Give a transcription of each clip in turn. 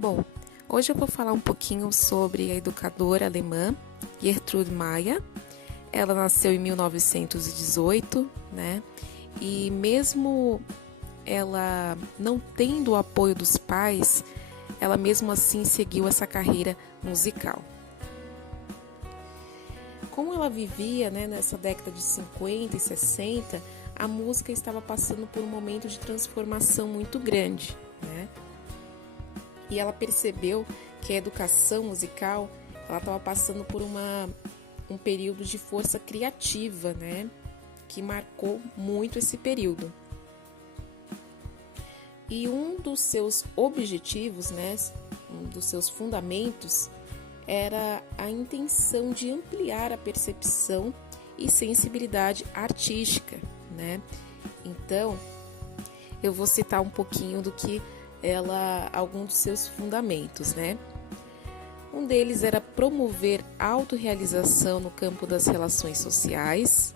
Bom, hoje eu vou falar um pouquinho sobre a educadora alemã Gertrude Meyer. Ela nasceu em 1918, né? E mesmo ela não tendo o apoio dos pais, ela mesmo assim seguiu essa carreira musical. Como ela vivia, né, nessa década de 50 e 60, a música estava passando por um momento de transformação muito grande, né? E ela percebeu que a educação musical ela estava passando por um período de força criativa, né? Que marcou muito esse período. E um dos seus objetivos, né, um dos seus fundamentos, era a intenção de ampliar a percepção e sensibilidade artística, né? Então, eu vou citar um pouquinho do que alguns dos seus fundamentos, né? Um deles era promover a autorrealização no campo das relações sociais,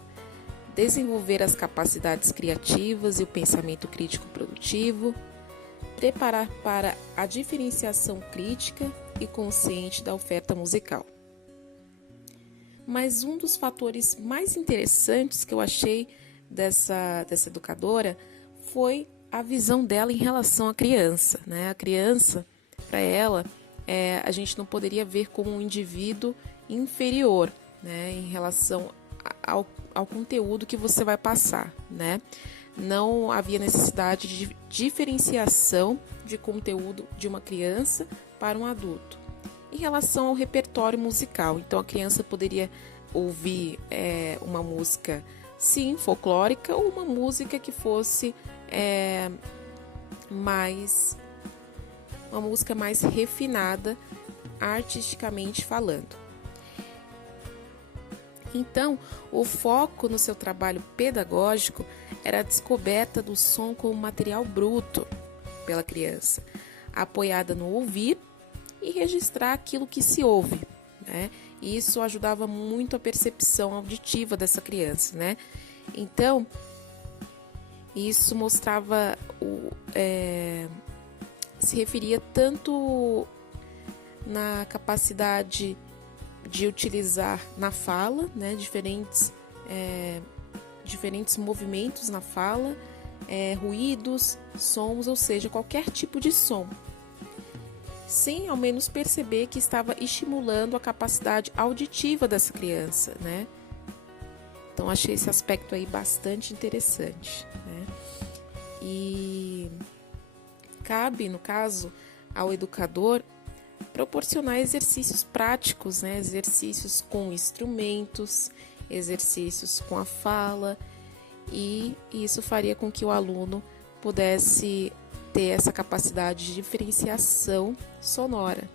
desenvolver as capacidades criativas e o pensamento crítico produtivo, preparar para a diferenciação crítica e consciente da oferta musical. Mas um dos fatores mais interessantes que eu achei dessa educadora foi a visão dela em relação à criança, né? A criança, para ela, a gente não poderia ver como um indivíduo inferior, né? Em relação ao conteúdo que você vai passar, né? Não havia necessidade de diferenciação de conteúdo de uma criança para um adulto. Em relação ao repertório musical, então a criança poderia ouvir uma música, sim, folclórica, ou uma música que fosse uma música mais refinada, artisticamente falando. Então, o foco no seu trabalho pedagógico era a descoberta do som como material bruto pela criança, apoiada no ouvir e registrar aquilo que se ouve, né? E isso ajudava muito a percepção auditiva dessa criança, né? Então, isso mostrava, se referia tanto na capacidade de utilizar na fala, né, diferentes movimentos na fala, ruídos, sons, ou seja, qualquer tipo de som, sem ao menos perceber que estava estimulando a capacidade auditiva dessa criança, né? Então achei esse aspecto aí bastante interessante, né? E cabe, no caso, ao educador proporcionar exercícios práticos, né? Exercícios com instrumentos, exercícios com a fala, e isso faria com que o aluno pudesse ter essa capacidade de diferenciação sonora.